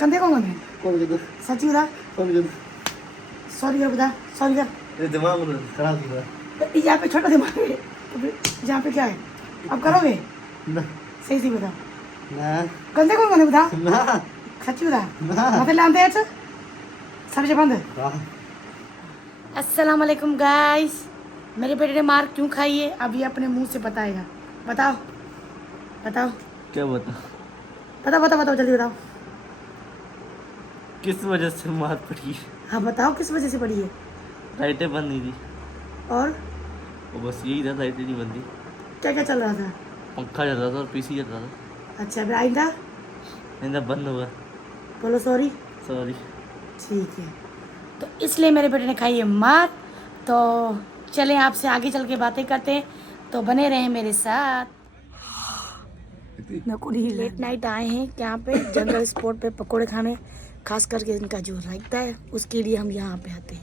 कंधे कौन सच्ची बता सॉरी कर बता सॉरी कर दिमाग खराब हो गया यहाँ पे छोटा दिमाग है यहाँ पे क्या है अब करोगे ना सही सही बता ना कंधे कौन बता ना सच्ची बता मतलब लाते हैं सब बंद अस्सलाम वालेकुम गाइस मेरे बेटे ने मार क्यों खाई है अब ये अपने मुंह से बताएगा बताओ बताओ क्या बता बताओ बताओ बताओ जल्दी बताओ किस वजह से मार पड़ी हाँ बताओ किस वजह से पड़ी है लाइटें बंद नहीं थी और वो बस यही था, लाइटें नहीं बंद थी, क्या क्या चल रहा था पंखा चल रहा था और पीसी चल रहा था। अच्छा अभी आइंदा इधर बंद होगा। बोलो सॉरी सॉरी। ठीक है तो इसलिए मेरे बेटे ने खाई है मार। तो चलें आपसे आगे चल के बातें करते हैं तो बने रहें मेरे साथ। लेट नाइट आए हैं यहाँ पे जंगल स्पॉट पे पकोड़े खाने, खास करके इनका जो रायता है उसके लिए हम यहाँ पे आते हैं।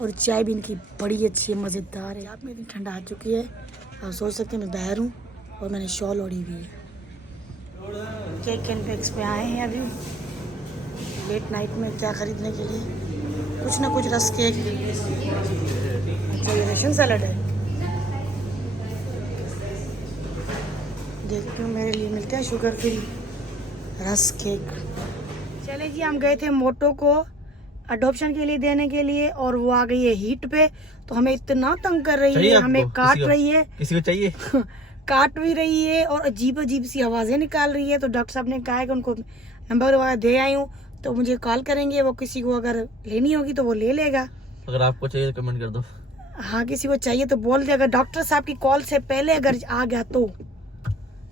और चाय भी इनकी बड़ी अच्छी है, मज़ेदार है। आप में इतनी ठंडा आ चुकी है आप सोच सकते हैं मैं बाहर हूँ और मैंने शॉल ओढ़ी हुई है। केक कैनपेक्स पे आए हैं अभी लेट नाइट में क्या ख़रीदने के लिए, कुछ ना कुछ रस केक। अच्छा ये रशियन सैलड है, देखती हूँ मेरे लिए मिलते हैं शुगर फ्री रस केक। चले जी हम गए थे मोटो को अडॉप्शन के लिए देने के लिए और वो आ गई है हीट पे, तो हमें इतना तंग कर रही है, हमें काट रही है। किसी को चाहिए काट भी रही है और अजीब अजीब सी आवाज़ें निकाल रही है। तो डॉक्टर साहब ने कहा है कि उनको नंबर वगैरह दे आई हूँ तो मुझे कॉल करेंगे, वो किसी को अगर लेनी होगी तो वो ले लेगा। अगर आपको चाहिए तो कमेंट कर दो। हाँ किसी को चाहिए तो बोल दे, अगर डॉक्टर साहब की कॉल से पहले अगर आ गया तो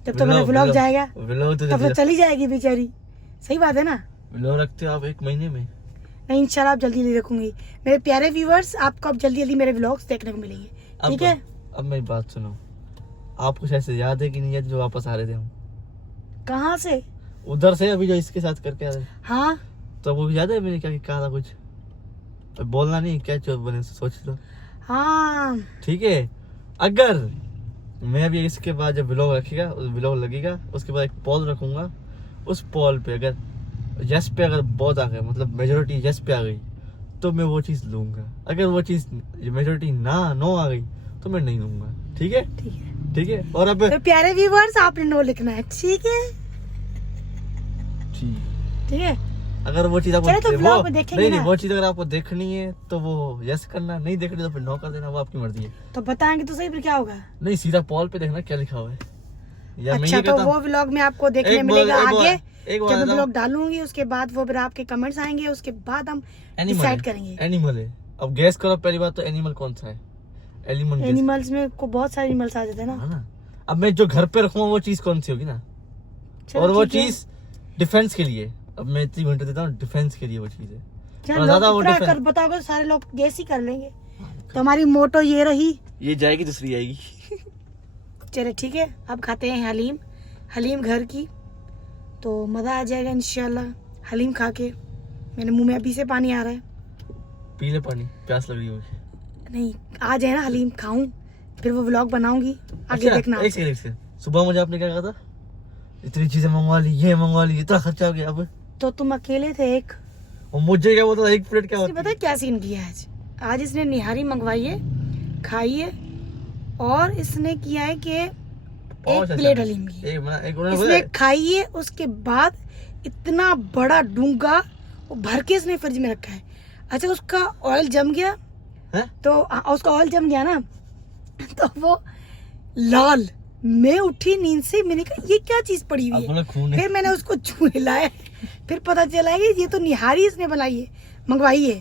जब तो मेरा व्लॉग जाएगा तब तो चली जाएगी बेचारी। सही बात है ना। व्लॉग रखते हो आप 1 महीने में? नहीं इंशाल्लाह आप जल्दी नहीं रखूंगी। मेरे प्यारे व्यूवर्स आपको अब जल्दी जल्दी मेरे व्लॉग्स देखने को मिलेंगे, ठीक है। अब मेरी बात सुनो, आपको शायद से याद है कि नहीं याद जो वापस आ रहे थे हम? कहाँ से? उधर से अभी जो इसके साथ करके आ रहे। हाँ तो वो याद है मैंने क्या कहा था कुछ? बोलना नहीं, क्या चोट बने सोच लो। हाँ ठीक है, अगर मैं भी इसके बाद जब व्लॉग रखेगा व्लॉग लगेगा उसके बाद एक पोल रखूंगा, उस पोल पे अगर यस पे अगर बहुत आ गया मतलब मेजोरिटी यस पे आ गई तो मैं वो चीज़ लूँगा, अगर वो चीज़ मेजोरिटी नो आ गई तो मैं नहीं लूँगा। ठीक है ठीक है ठीक है। और अब तो प्यारे व्यूवर्स आपने नो लिखना है, ठीक है ठीक है। अगर वो चीज़ आपको तो व्लॉग में देखेंगे नहीं ना। वो चीज़ अगर आपको देखनी है तो वो यस करना, नहीं देखनी तो फिर नो कर देना, वो आपकी मर्जी है। तो बताएंगे तो सही फिर क्या होगा? नहीं सीधा पोल पे देखना क्या लिखा हुआ है। या मैं अच्छा ये तो कहता वो व्लॉग में आपको देखने एक मिलेगा बार- आगे एक जब बार मैं व्लॉग डालूंगी, उसके बाद वो फिर आपके कमेंट्स आएंगे, उसके बाद हम डिसाइड करेंगे। एनिमल है। अब गैस करो पहली बात तो एनिमल कौन सा है? एनिमल्स में को बहुत सारे एनिमल्स आ जाते हैं ना। ना। अब मैं जो घर पे रखूंगा वो चीज कौन सी होगी ना, चलो और वो ठीक है। चीज डिफेंस के लिए। अब मैं इतनी घंटे देता हूँ डिफेंस के लिए वो चीज है। चलो और ज्यादा वो इतना डिफेंस कर बताओगे सारे लोग गैस ही कर लेंगे। तो हमारी मोटो ये रही, ये जाएगी दूसरी आएगी। चले ठीक है। अब खाते हैं हलीम, हलीम घर की, तो मज़ा आ जाएगा इंशाल्लाह हलीम खा के। मेरे मुंह में अभी से पानी आ रहा है। पी ले पानी, प्यास लग रही है मुझे। नहीं आ जाए ना हलीम खाऊं फिर वो व्लॉग बनाऊंगी आगे अच्छा, देखना। एक सेकंड, सुबह मुझे आपने क्या कहा था? इतनी चीजें मंगवा ली, ये मंगवा ली, इतना खर्चा हो गया। अब तो तुम अकेले थे एक, और मुझे क्या बोलता था 1 प्लेट क्या इसने होती पता है क्या सीन किया है आज इसने निहारी मंगवाई है, खाई है और इसने किया है कि 1 प्लेट हलीम की इसने खाई है। उसके बाद इतना बड़ा डूंगा वो भर के इसने फ्रिज में रखा है। अच्छा उसका ऑयल जम गया है? तो उसका ऑयल जम गया ना तो वो लाल। मैं उठी नींद से, मैंने कहा ये क्या चीज पड़ी हुई है। फिर मैंने उसको छू हिलाया, फिर पता चला कि ये तो निहारी इसने बनाई है, मंगवाई है।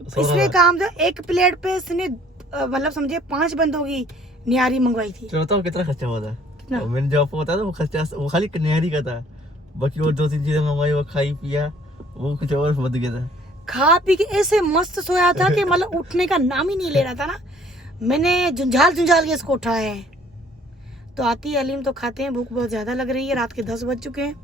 इसने काम था 1 प्लेट पे इसने मतलब समझिए 5 बंदों की निहारी मंगवाई थी। चलो बताओ कितना खर्चा हुआ था? मैंने जो आपको बताया था वो खर्चा वो खाली निहारी का था, बाकी और 2-3 चीजें मंगवाई, वो खाई पिया, वो कुछ और बद गया था। खा पी के ऐसे मस्त सोया था कि मतलब उठने का नाम ही नहीं ले रहा था ना। मैंने झुंझाल के इसको उठाया है। तो आती है हलीम तो खाते हैं। भूख बहुत ज्यादा लग रही है, रात के 10 बज चुके हैं,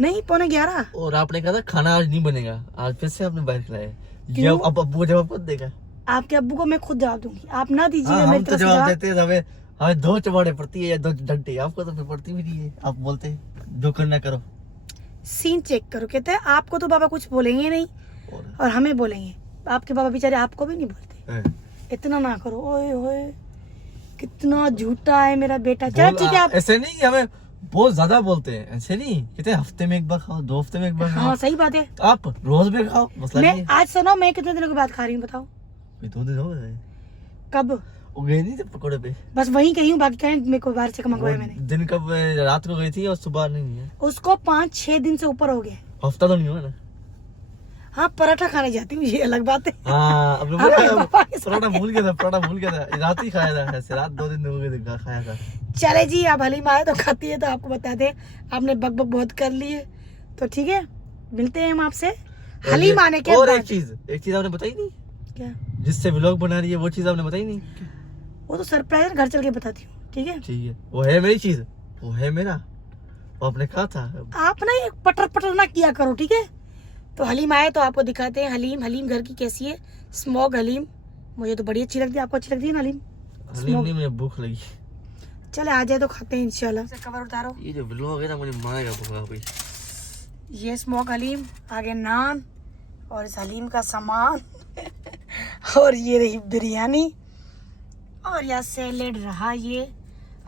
नहीं 11:15। और आपने कहा था खाना आज नहीं बनेगा, आज फिर से आपने बाहर खिलाया। क्यों? अब अब्बू को जवाब कौन देगा? आपके अब्बू को मैं खुद जवाब दूंगी, आप ना दीजिएगा हाँ, मेरी हम तो तरफ से जवाब जवाब। देते हैं, हमें हमें 2 चमाड़े पड़ती है या 2 डंडे, आपको तो फिर पड़ती भी नहीं है। आप बोलते हैं जो करना करो। सीन चेक करो, कहते हैं आपको तो बाबा कुछ बोलेंगे नहीं और हमें बोलेंगे। आपके बाबा बेचारे आपको भी नहीं बोलते। हैं। इतना ना करो, ओए ओए कितना झूठा है मेरा बेटा। चलो ठीक है आप। ऐसे नहीं कि हमें बहुत ज्यादा बोलते हैं, ऐसे नहीं कहते हफ्ते में एक बार खाओ, 2 हफ्ते में एक बार खाओ। हाँ सही बात है। तो आप रोज भी खाओ, मसला नहीं मैं है। आज सुनो, मैं कितने दिनों के बाद खा रही हूँ बताओ? कोई 2 दिन हो गए। कब? वो गए नहीं थे पकौड़े पे? बस वहीं कहीं हूँ, बाकी कहीं मेरे को बाहर से मंगवाया वो मैंने। दिन कब, रात को गई थी और सुबह नहीं है। उसको 5-6 दिन से ऊपर हो गया। हफ्ता तो नहीं हुआ ना? हाँ पराठा खाने जाती हूँ, ये अलग बात है। हाँ, अब हाँ, पापा के साथ। पराठा भूल गया था, रात ही खाया था। ऐसे रात 2 दिन हो गए खाया था। चले जी, आप हलीम आए तो खाती है तो आपको बता दें, आपने बक बक बहुत कर ली है तो ठीक है, मिलते हैं हम आपसे हलीम आने के और बाद। एक चीज आपने बताई नहीं, क्या? जिससे व्लॉग बना रही है वो चीज आपने बताई नहीं। वो तो सरप्राइज घर चल के बताती हूँ, ठीक है? ठीक है, वो है मेरी चीज, वो है मेरा, वो आपने कहा था। आप ना ये पटर पटर ना किया करो, ठीक है? तो हलीम आए तो आपको दिखाते हैं हलीम। हलीम घर की कैसी है, स्मोक हलीम। मुझे तो बड़ी अच्छी लगती है, आपको अच्छी लगती है ना हलीम? हलीम नहीं, मुझे भूख लगी। चले आ जाए तो खाते हैं इंशाल्लाह। कवर उतारो। ये जो व्लॉग है ना, मुझे मारेगा भूखा कोई। ये स्मोक हलीम, आगे नान और इस हलीम का सामान और ये रही बिरयानी और यह सैलेड रहा। ये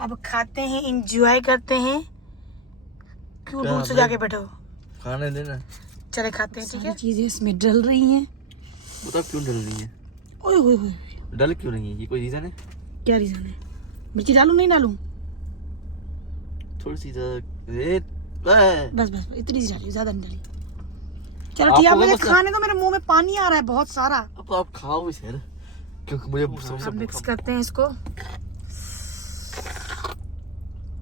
अब खाते हैं, इंजॉय करते हैं। क्यों क्या दूर से भाई? जाके बैठो, खाने देना। चले खाते हैं, ठीक है? चीजें इसमें डल रही हैं। बता क्यों डल रही है? ओए होए होए, डल क्यों रही है? ये कोई रीजन है? क्या रीजन है? मिर्ची डालूं नहीं डालूं? थोड़ी सी बस बस इतनी सी डाली, ज्यादा नहीं डाली। चलो ठीक है, आपको अब मुझे क्या खाने दो, मेरे मुंह में पानी आ रहा है बहुत सारा। अब आप खाओ इसे यार, क्योंकि मुझे सबसे अब मिक्स करते हैं इसको।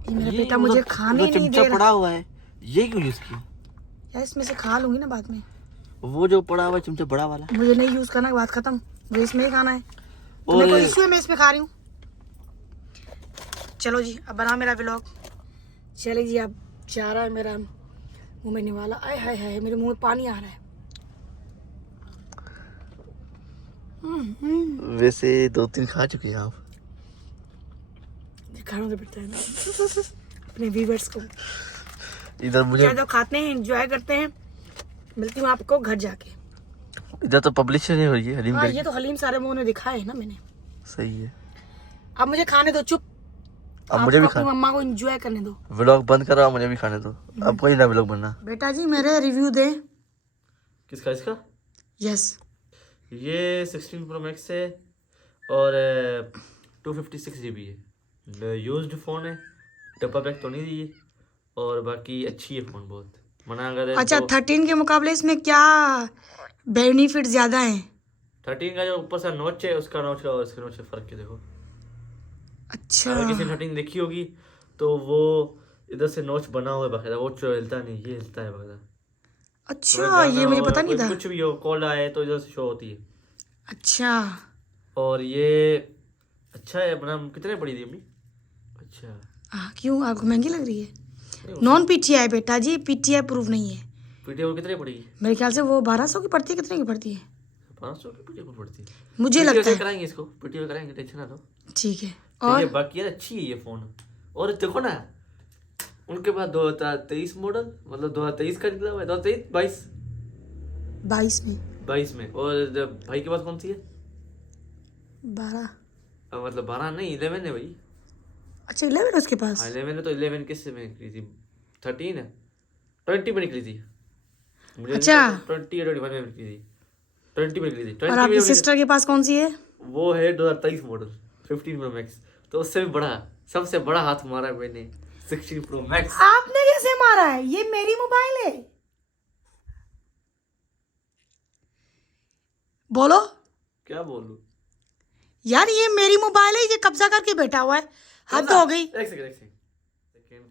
ये मेरा बेटा मुझे खाने नहीं चिमटा दे पड़ा रहा। हुआ है, ये क्यों यूज किया? यार इसमें से खा लूंगी ना बाद में। वो जो पड़ा हुआ है चिमटा बड़ा वाला, मुझे नहीं यूज करना, बात खत्म। मुझे इसमें ही खाना है, तो और मेरे को इश्यू है, मैं इसमें खा रही हूँ। चलो जी, अब बना मेरा व्लॉग। चले जी, अब जा रहा है मेरा मुंह में निवाला। आय हाय हाय, मेरे मुंह में पानी आ रहा है। वैसे 2-3 खा चुके हैं आप। दिखाना तो पड़ता है ना अपने व्यूअर्स को। इधर मुझे, चलो खाते हैं, एंजॉय करते हैं। मिलती हूँ आपको घर जाके। इधर तो पब्लिश नहीं हो रही है हलीम हाँ, करके। ये तो हलीम सारे मुंह ने दिखाया है ना मैंने। सही है। अब मुझे खाने दो, चुप। अब मुझे भी अपनी मम्मा को एंजॉय करने दो। व्लॉग बंद करो, मुझे भी खाने दो। अब कोई ना व्लॉग बनना। बेटा जी मेरे रिव्यू दे। किसका? इसका? यस। ये 16 Pro Max है और 256 GB है। यूज्ड फ़ोन है, डब्बा पैक तो नहीं दी है, और बाकी अच्छी है फ़ोन बहुत। मना अगर अच्छा, 13 के मुकाबले इसमें क्या बेनिफिट ज्यादा है? 13 का जो ऊपर सा नॉच है, उसका नॉच का और इसका नॉच का फ़र्क है, देखो। अच्छा अगर किसी ने 13 देखी होगी तो वो इधर से नॉच बना हुआ है बाकायदा, वो हिलता नहीं, ये हिलता है बाकायदा। अच्छा, ये मुझे पता नहीं था। कुछ भी हो, कॉल आए तो इधर से शो होती है। अच्छा और ये अच्छा है अपना। कितने पड़ी थी अम्मी? अच्छा, क्यों आपको महंगी लग रही है? नॉन पीटीआई बेटा जी, पीटीआई प्रूफ नहीं है। पीटीओ कितने पड़ी? मेरे ख्याल से वो 1200 की पड़ती है, कितने की पड़ती है 500 की पीटीओ पड़ती है मुझे लगता है। कराएंगे इसको, पीटीओ कराएंगे, टेंशन ना लो। ठीक है। और और बाकी यार अच्छी है ये फोन। और देखो ना, उनके पास 2023 मॉडल, मतलब 2023 का निकला हुआ है, 2023 22 में 22 में। और भाई के पास कौन सी है? 12। मतलब 12 नहीं, 11 है भाई। अच्छा 11 है उसके पास। 11 है तो 11 किस में निकली थी? 13 है, 20 में निकली थी मुझे। अच्छा 20 या 21 में निकली थी, 20 में निकली थी। और आपकी सिस्टर के पास कौन सी है? वो है 2023 मॉडल 15 Pro Max, तो उससे भी बड़ा, सबसे बड़ा हाथ मारा है मैंने, 16 Pro Max। आपने कैसे मारा है? ये मेरी मोबाइल है। बोलो। क्या बोलूं यार ये मेरी मोबाइल है, ये कब्जा करके बैठा हुआ है, हद हो गई। एक सेकंड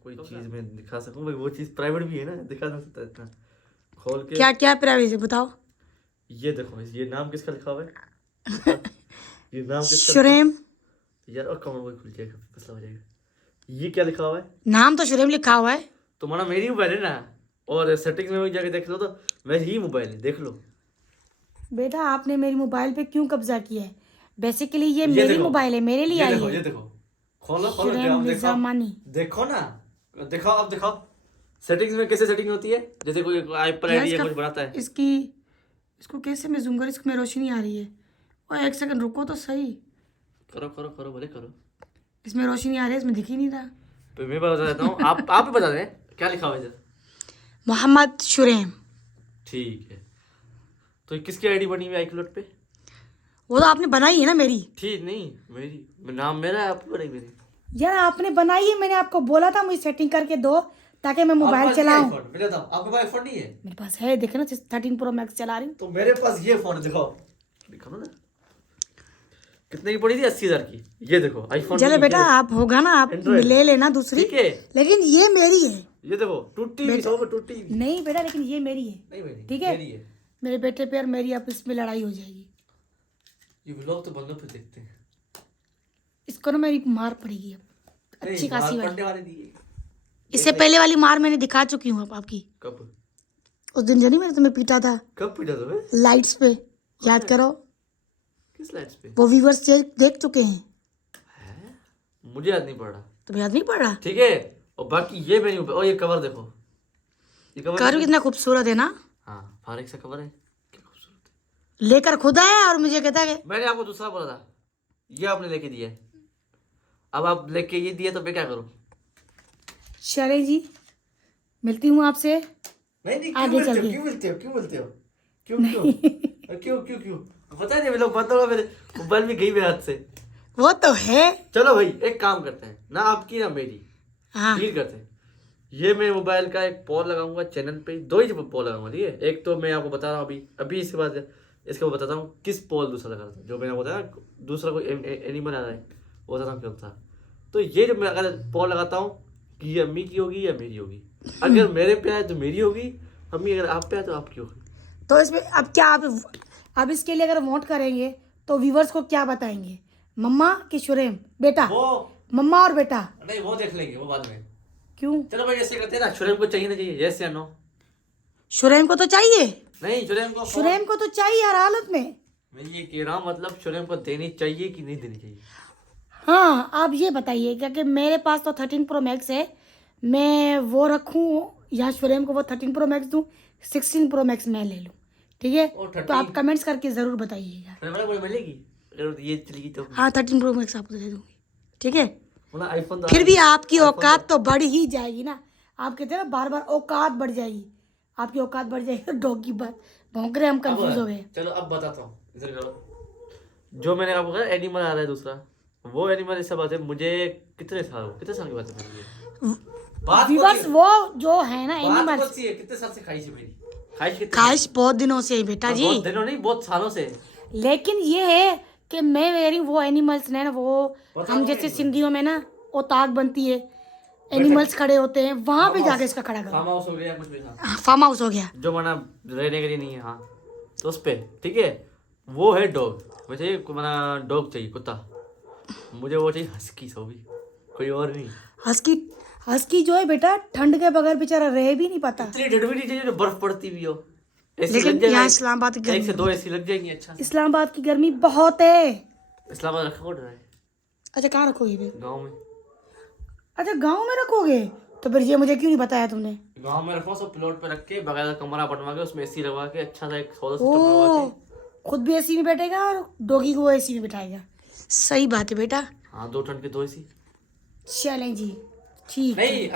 कोई चीज मैं दिखा सकूं भाई, वो चीज प्राइवेट भी है ना, दिखा नहीं सकता इतना खोल के। क्या क्या प्राइवेसी बताओ। ये देखो, ये नाम किसका लिखा हुआ है? ये नाम किसका? शुरेम। यार और कमर वही खुल जाएगा, मसला हो जाएगा। ये क्या लिखा हुआ है? नाम तो शुरेम लिखा हुआ है। तुम्हारा मेरी मोबाइल है ना, और सेटिंग्स में भी जाके देख लो तो मेरी ही मोबाइल है, देख लो। बेटा आपने मेरी मोबाइल पे क्यों कब्जा किया है? बेसिकली ये मेरी देखो, मोबाइल है, मेरे लिए आई देखो, है। ये देखो, खोलो खोलो, शुरेम देखो, निजामानी। देखो ना, दिखाओ, अब दिखाओ सेटिंग्स में कैसे सेटिंग होती है, जैसे कोई आईपैड यार आईडी या इसका- कुछ बनाता है। इसको कैसे मैं जूम कर, इसको में रोशनी आ रही है। और एक सेकंड रुको तो सही, करो करो करो, बोले करो। इसमें रोशनी आ रही है, इसमें दिख ही नहीं रहा। तो मैं बता देता हूँ, आप ही बता दें क्या लिखा हुआ है इधर। मोहम्मद शुरेम। ठीक है, तो ये किसकी आईडी बनी हुई iCloud पे? वो तो आपने बनाई है ना मेरी। ठीक नहीं, मेरी नाम मेरा है, आपकी बनाई मेरी। यार आपने बनाई है, मैंने आपको बोला था मुझे सेटिंग करके दो ताकि मैं मोबाइल चलाऊं। मेरे पास आपके पास iPhone नहीं है? मेरे पास है, देखे ना 13 प्रो मैक्स चला रही हूँ। तो मेरे पास ये फोन दिखाओ, दिखाओ ना, कितने की पड़ी थी? 80,000 की। ये देखो आईफोन। चलो बेटा आप होगा ना, आप Android। ले लेना दूसरी, ठीक है, लेकिन ये मेरी है। ये देखो टूटी हुई, सौ में टूटी हुई। नहीं बेटा, लेकिन ये मेरी है। नहीं मेरी, ठीक है? मेरी है। मेरे बेटे पे और मेरी आपस में लड़ाई हो जाएगी। ये व्लॉग तो बंदों पे देखते हैं। इसको ना मेरी मार पड़ेगी अब, अच्छी खासी वाली। पढ़ने वाले दिए। इससे पहले वाली मार मैंने दिखा चुकी हूँ आपकी। कब? उस दिन जो नहीं मैंने तुम्हें पीटा था कब पीटा था? लाइट्स पे, याद करो। किस लाइट्स पे? वो व्यूवर्स देख चुके हैं। मुझे याद नहीं पड़ रहा। तुम्हें याद नहीं पड़ रहा? ठीक है, और बाकी ये मेरी, और ये कवर देखो, ये कवर कवर कितना खूबसूरत है ना। हाँ, फारिक सा कवर है, क्या खूबसूरत है। लेकर खुद आया और मुझे कहता है मैंने आपको दूसरा बोला था, ये आपने लेके दिया है। अब आप लेके ये दिया तो मैं क्या करूं? चले जी, मिलती हूँ आपसे नहीं, आगे चल के। क्यों मिलते हो? क्यों पता नहीं, लोग बात होगा, मेरे मोबाइल भी गई मेरे हाथ से। वो तो है। चलो भाई, एक काम करते हैं ना, आपकी ना मेरी हाँ डील करते हैं। ये मैं मोबाइल का एक पोल लगाऊंगा चैनल पे, दो ही पोल लगाऊंगा, ठीक है? एक तो मैं आपको बता रहा हूँ अभी इसके बाद इसके बाद बताता हूँ किस पोल दूसरा लगा था, जो मैंने बताया दूसरा कोई एनिमल आ रहा है, वो बताता हूँ कौन था। तो ये जो मैं अगर पोल लगाता हूँ कि ये अम्मी की होगी या मेरी होगी, अगर मेरे पे आए तो मेरी होगी, अम्मी अगर आप पे आए तो आपकी होगी। तो इसमें अब क्या अब इसके लिए अगर वोट करेंगे तो व्यूवर्स को क्या बताएंगे, मम्मा कि शुरेम? बेटा, वो मम्मा और बेटा। नहीं, वो देख लेंगे वो बाद में। क्यों? चलो भाई, ऐसे करते हैं ना, शुरेम को चाहिए ना चाहिए, यस या नो? शुरेम को तो चाहिए, नहीं, शुरेम को तो चाहिए हर हालत में। मैं ये कह रहा हूँ, मतलब शुरेम को देनी चाहिए कि नहीं देनी चाहिए? हाँ आप ये बताइए, क्योंकि मेरे पास तो 13 प्रो मैक्स है, मैं वो रखूँ या शुरेम को वो 13 प्रो मैक्स दूँ, 16 प्रो मैक्स मैं ले लूँ? ठीक है, तो आप कमेंट्स करके ज़रूर बताइएगा। मिलेगी अगर ये चलेगी तो। हाँ 13 प्रो मैक्स आपको दे दूँगी, ठीक है? आईफोन फिर भी आपकी औकात तो बढ़ ही जाएगी ना। आप कहते हैं ना बार बार औकात बढ़ जाएगी, आपकी औकात बढ़ जाएगी। डॉग की बात भौंक रहे, हम कंफ्यूज हो गए। चलो अब बताता हूँ, इधर करो। जो मैंने आपको कहा एनिमल आ रहा है दूसरा, वो एनिमल इससे बात है मुझे कितने साल की बात है? व्यूअर्स वो जो है ना एनिमल, कितने साल से ख्वाहिश है मेरी? ख्वाहिश बहुत दिनों से है बेटा जी, बहुत दिनों नहीं, बहुत सालों से। लेकिन ये है कि मैं वेरी वो एनिमल्स ने ना, वो हम जैसे सिंधियों में ना वो ताक बनती है, एनिमल्स खड़े होते हैं, वहां पे जाके इसका खड़ा करो। फार्म हाउस हो गया कुछ भी, फार्म हाउस हो गया जो मना रहने के लिए नहीं है, हाँ, तो उस पे ठीक है। वो है डॉग, मुझे मना डॉग चाहिए, कुत्ता। मुझे वो चाहिए हस्की, सो भी कोई और नहीं। हस्की जो है बेटा, ठंड के बगैर बेचारा रह भी नहीं पाता। इतनी ठंड भी नहीं चाहिए जो बर्फ पड़ती भी हो। लेकिन यहाँ इस्लामाबाद की एक से गर्मी, दो एसी लग जाएंगी। अच्छा, इस्लामाबाद की गर्मी बहुत है। इस्लामाबाद रखा पड़ रहा है। अच्छा कहाँ रखोगे फिर? गाँव में। अच्छा गांव में रखोगे, तो फिर ये मुझे क्यों नहीं बताया तुमने? गाँव में रखो, सब प्लॉट पे रख के बगैर कमरा बनवा के उसमें एसी लगवा के अच्छा सा एक सोलर सिस्टम लगवा के, खुद भी एसी में बैठेगा और डॉगी को एसी में बिठाएगा। सही बात है बेटा। हाँ, 2 टन के 2 एसी। चलें जी, ठीक नहीं,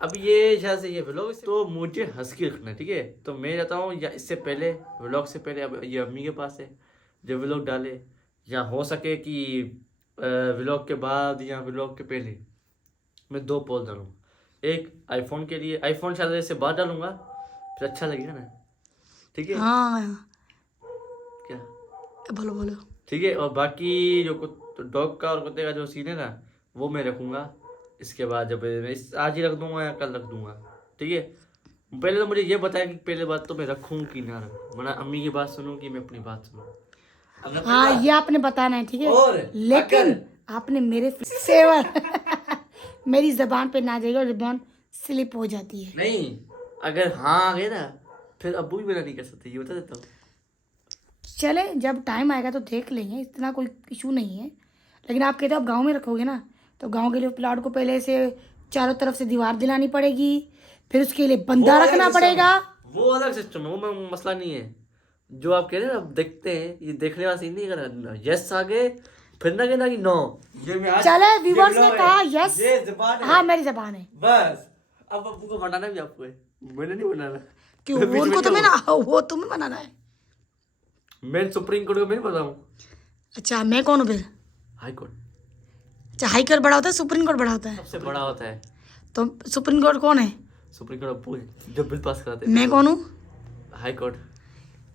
अब ये शायद से ये व्लॉग, तो मुझे हस्की रखना है, ठीक है? तो मैं जाता हूँ, या इससे पहले व्लॉग से पहले अब ये अम्मी के पास है, जब व्लॉग डाले, या हो सके कि व्लॉग के बाद या व्लॉग के पहले मैं 2 पोल डालूंगा। एक आईफोन के लिए, आईफोन शायद इससे बाद डालूंगा, फिर अच्छा लगेगा ना, ठीक है? हाँ क्या बोलो बोलो। ठीक है, और बाकी जो डॉग का और कुत्ते का जो सीन है ना, वो मैं रखूँगा इसके बाद, जब मैं आज ही रख दूंगा या कल रख दूंगा, ठीक है? पहले तो मुझे ये बताया कि पहले बात तो मैं रखूँ कि ना रखूँ, वरना अम्मी की बात सुनूँ कि मैं अपनी बात सुनूँ। हाँ ये आपने बताना है, ठीक है? और लेकिन आपने मेरे फेवर मेरी जबान पे ना जाएगा और जबान स्लिप हो जाती है। नहीं, अगर हाँ आ गए ना फिर अब्बू भी मना नहीं कर सकते, ये बता देता हूँ। चले जब टाइम आएगा तो देख लेंगे, इतना कोई इशू नहीं है। लेकिन आप कहते हो आप गांव में रखोगे ना, तो गांव के लिए प्लाट को पहले से चारों तरफ से दीवार दिलानी पड़ेगी, फिर उसके लिए बंदा वो अलग रखना सिस्टम पड़ेगा। है, वो अलग सिस्टम है, वो मसला नहीं है। जो आप कह रहे हैं ना, अब देखते हैं, ये देखने वाला सीन नहीं कर। यस आ गए फिर ना कहना कि नो। ये मैं आज चले व्यूअर्स ने कहा यस, ये ज़बान है। हाँ मेरी जबान है। बस अब अब्बू को बनाना भी आपको है, मैंने नहीं बनाना। क्यों? वो उनको तो मैं ना, वो तुम्हें बनाना है। मैं सुप्रीम कोर्ट को मैं नहीं बताऊँ। अच्छा मैं कौन हूँ फिर? हाई कोर्ट अच्छा हाई कोर्ट बड़ा होता है, सुप्रीम कोर्ट बड़ा होता है? सबसे बड़ा होता है। तो सुप्रीम कोर्ट कौन है? सुप्रीम कोर्ट अब्बू है जो बिल पास कराते हैं। मैं कौन हूँ? हाई कोर्ट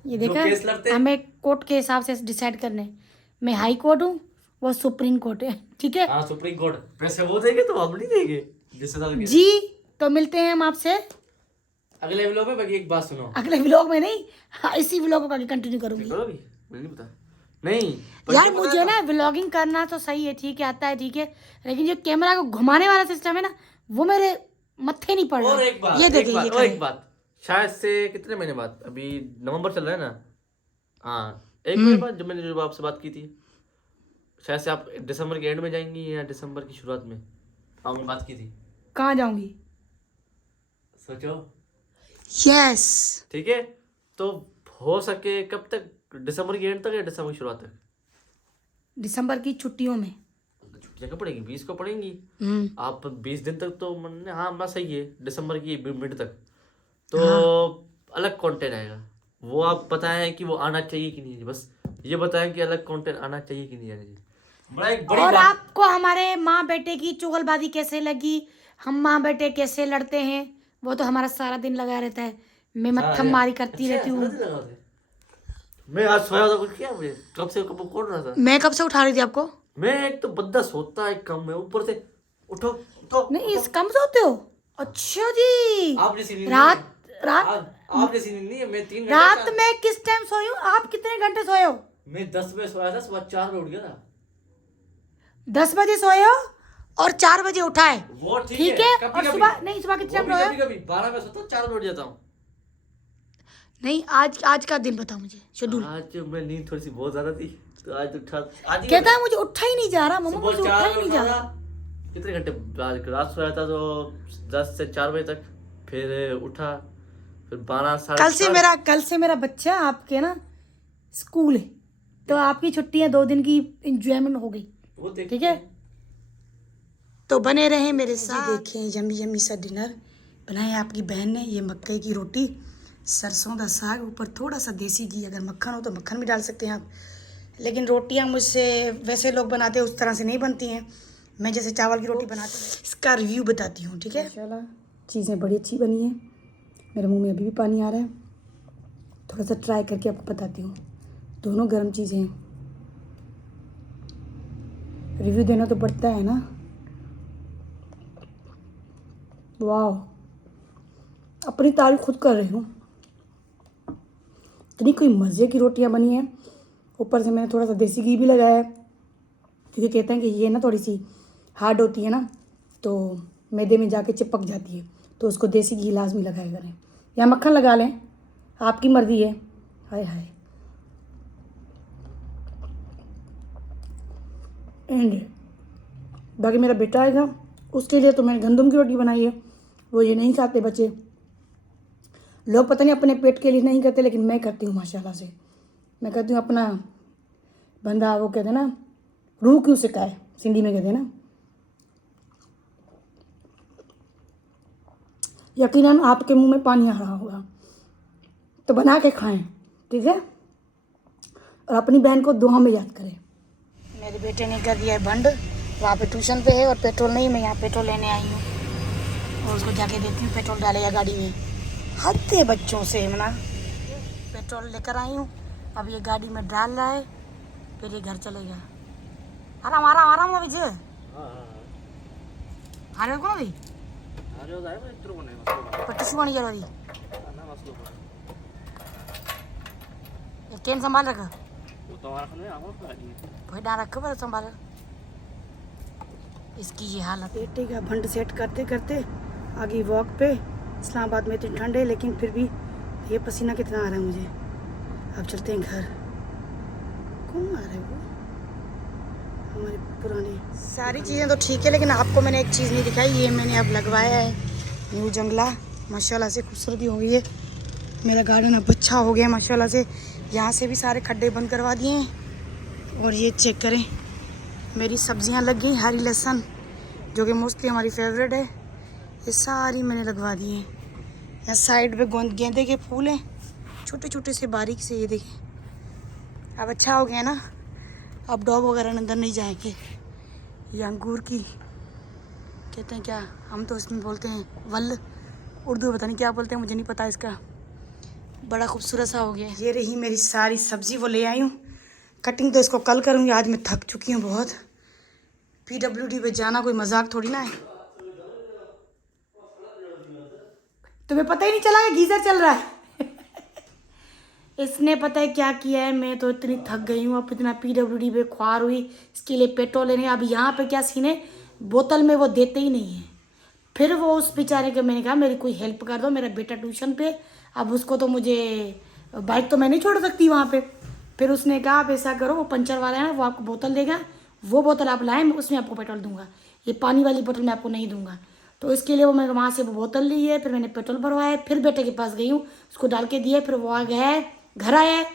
ये जो केस लड़ते देखा, हैं। हमें कोर्ट के हिसाब से डिसाइड करने। मैं हाई कोर्ट हूँ, वो सुप्रीम कोर्ट है, ठीक है हाँ सुप्रीम कोर्ट। पैसे वो देंगे तो हम नहीं देंगे जिससे ज्यादा के। जी। तो मिलते हैं हम आपसे अगले व्लॉग में। बाकी एक बात सुनो, अगले व्लॉग में, नहीं हाँ, इसी व्लॉग को आगे कंटिन्यू करूंगी। करोगी? मुझे नहीं पता। नहीं यार मुझे ना व्लॉगिंग करना तो सही है, ठीक है, आता है, ठीक है, लेकिन जो कैमरा को घुमाने वाला सिस्टम है ना, वो मेरे मत्थे नहीं पड़ रहा। और एक बात, ये एक देखिए, बात, ये और करें। एक बात, शायद से कितने महीने बाद, अभी नवंबर चल रहा है ना, हाँ एक महीने बाद जब मैंने जो आपसे बात की थी, शायद से आप दिसंबर के एंड में जाएंगी या दिसंबर की शुरुआत में, आपने बात की थी। कहाँ जाऊंगी? सोचो। यस, ठीक है, तो हो सके कब तक, दिसंबर के एंड तक या दिसंबर की शुरुआत तक? दिसंबर की छुट्टियों में। छुट्टियां कब पड़ेगी? 20 को पड़ेंगी। हम्म, आप 20 दिन तक तो हाँ मैं सही है, दिसंबर की मिड तक तो अलग कंटेंट आएगा। वो आप बताएं कि वो आना चाहिए कि नहीं, बस ये बताएं कि अलग कंटेंट आना चाहिए कि नहीं आना चाहिए। बड़ा एक बड़ी और बात। आपको हमारे माँ बेटे की चुगलबाजी कैसे लगी, हम माँ बेटे कैसे लड़ते हैं, वो तो हमारा सारा दिन लगा रहता है। मैं मत्थम मारी करती रहती हूँ। मैं आज सोया था, कुछ किया मुझे कब से, कब कोड रहा था मैं कब से उठा रही थी आपको? मैं। एक तो बंदा सोता है कम में, ऊपर से उठो उठो। नहीं इस कम सोते हो? अच्छा जी। आप जैसी नींद रात नहीं है। रात आप जैसी नींद नहीं है। मैं 3 घंटे रात में किस टाइम सोई हूँ? आप कितने घंटे सोए हो? मैं 10 बजे सोया था, सुबह 4 बजे उठ गया था। 10 बजे सोए हो और 4 बजे उठा है, वो ठीक है। और सुबह नहीं, सुबह कितने टाइम सोए हो? कभी 12 बजे सोता हूँ, 4 बजे उठ जाता हूँ। नहीं आज का दिन बताओ मुझे, शेड्यूल। आज मैं नींद थोड़ी सी बहुत ज्यादा थी, तो आज उठा। आज कहता है मुझे उठा ही नहीं जा रहा मम्मा, मुझे उठा ही नहीं जा रहा। कितने घंटे रात सोया था, तो 10 से 4 बजे तक, फिर उठा, फिर 12 साढ़े। कल से मेरा बच्चा आपके ना स्कूल है, तो आपकी छुट्टियां 2 दिन की एंजॉयमेंट हो गई, वो देख ठीक है। तो बने रहे मेरे साथ। देखें यम्मी यम्मी सा डिनर बनाया आपकी बहन ने। ये मक्के की रोटी, सरसों का साग, ऊपर थोड़ा सा देसी घी, अगर मक्खन हो तो मक्खन भी डाल सकते हैं आप। लेकिन रोटियां मुझसे वैसे लोग बनाते हैं उस तरह से नहीं बनती हैं, मैं जैसे चावल की रोटी बनाती हूँ। इसका रिव्यू बताती हूँ, ठीक है। माशाल्लाह चीज़ें बड़ी अच्छी बनी हैं, मेरे मुंह में अभी भी पानी आ रहा है। थोड़ा सा ट्राई करके आपको बताती हूँ। दोनों गर्म चीज़ें हैं, रिव्यू देना तो पड़ता है ना। वाह, अपनी तारीफ खुद कर रही हूँ, इतनी कोई मज़े की रोटियां बनी हैं। ऊपर से मैंने थोड़ा सा देसी घी भी लगाया है, क्योंकि कहते हैं कि ये ना थोड़ी सी हार्ड होती है ना, तो मैदे में जाके चिपक जाती है, तो उसको देसी घी लाजमी लगाया करें, या मक्खन लगा लें, आपकी मर्जी है। हाय हाय। एंड बाकी मेरा बेटा आएगा, उसके लिए तो मैंने गंदम की रोटी बनाई है, वो ये नहीं खाते बच्चे लोग, पता नहीं अपने पेट के लिए नहीं करते, लेकिन मैं करती हूँ माशाल्लाह से। मैं कहती हूँ अपना बंदा, वो कहते हैं ना, रूह क्यों सिकाए, सिंधी में कहते हैं ना। यकीनन आपके मुंह में पानी आ रहा होगा, तो बना के खाएं, ठीक है, और अपनी बहन को दुआ में याद करें। मेरे बेटे ने कर दिया है बंद, वहाँ पे ट्यूशन पे है, और पेट्रोल नहीं, मैं यहाँ पेट्रोल लेने आई हूँ, और उसको जाके देखती हूँ पेट्रोल डालेगा गाड़ी में। हद है बच्चों से मना। पेट्रोल लेकर आई हूँ, अब ये गाड़ी में डाल रहा है, फिर ये घर चलेगा। आराम आराम आराम ना विजय। आ रहे हो कौन अभी? पट्टी नहीं जरूरी। केन संभाल रखा, भाई डाल रखो पर संभाल। इसकी ये हालत। बेटे का भंड सेट करते करते आगे वॉक पे। इस्लामाबाद में इतनी ठंड है लेकिन फिर भी ये पसीना कितना आ रहा है मुझे। अब चलते हैं घर। कौन आ रहा है वो? हमारे पुराने। सारी चीज़ें तो ठीक है लेकिन आपको मैंने एक चीज़ नहीं दिखाई। ये मैंने अब लगवाया है न्यू जंगला। माशाल्लाह से खूबसूरती हो गई है। मेरा गार्डन अब अच्छा हो गया माशाल्लाह से। यहाँ से भी सारे खड्डे बंद करवा दिए हैं। और ये चेक करें, मेरी सब्जियाँ लग गई। हरी लहसुन जो कि मोस्टली हमारी फेवरेट है, ये सारी मैंने लगवा दी हैं। यहाँ साइड पे गेंदे के फूल हैं, छोटे छोटे से बारीक से। ये देखें, अब अच्छा हो गया ना। अब डॉग वगैरह अंदर नहीं जाएंगे। ये अंगूर की कहते हैं क्या, हम तो इसमें बोलते हैं वल, उर्दू पता नहीं क्या बोलते हैं, मुझे नहीं पता इसका। बड़ा खूबसूरत सा हो गया। ये रही मेरी सारी सब्जी, वो ले आई हूँ। कटिंग तो इसको कल करूँगी, आज मैं थक चुकी हूँ बहुत। PWD पे जाना कोई मजाक थोड़ी ना है। तुम्हें पता ही नहीं चला कि गीजर चल रहा है। इसने पता है क्या किया है, मैं तो इतनी थक गई हूँ। अब इतना PWD पे ख्वार हुई, इसके लिए पेट्रोल लेने। अब यहाँ पे क्या सीन है, बोतल में वो देते ही नहीं है। फिर वो उस बेचारे को मैंने कहा मेरी कोई हेल्प कर दो, मेरा बेटा ट्यूशन पे। अब उसको तो मुझे बाइक तो मैं नहीं छोड़ सकती वहाँ पे। फिर उसने कहा आप ऐसा करो, वो पंचर वाला है वो आपको बोतल देगा, वो बोतल आप लाएँ, मैं उसमें आपको पेट्रोल दूंगा। ये पानी वाली बोतल मैं आपको नहीं दूंगा। तो इसके लिए वो मैं वहाँ से वो बोतल ली है। फिर मैंने पेट्रोल भरवाया, फिर बेटे के पास गई हूँ, उसको डाल के दिया। फिर वो आ गया है, घर आया है।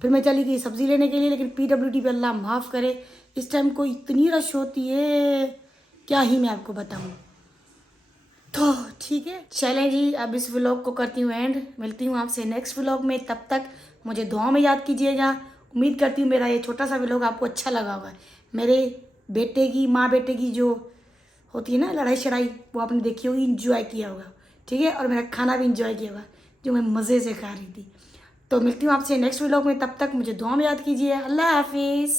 फिर मैं चली गई सब्जी लेने के लिए। लेकिन PWD पे अल्लाह माफ़ करे, इस टाइम को इतनी रश होती है क्या ही मैं आपको बताऊँ। तो ठीक है, चलें जी, अब इस व्लॉग को करती हूँ एंड। मिलती हूँ आपसे नेक्स्ट व्लॉग में। तब तक मुझे दुआ में याद कीजिएगा। उम्मीद करती हूँ मेरा ये छोटा सा व्लॉग आपको अच्छा लगा होगा। मेरे बेटे की, माँ बेटे की जो होती है ना लड़ाई शड़ाई, वो आपने देखी होगी, इंजॉय किया होगा। ठीक है, और मेरा खाना भी इंजॉय किया होगा जो मैं मज़े से खा रही थी। तो मिलती हूँ आपसे नेक्स्ट व्लॉग में। तब तक मुझे दुआ में याद कीजिए। अल्लाह हाफिज़।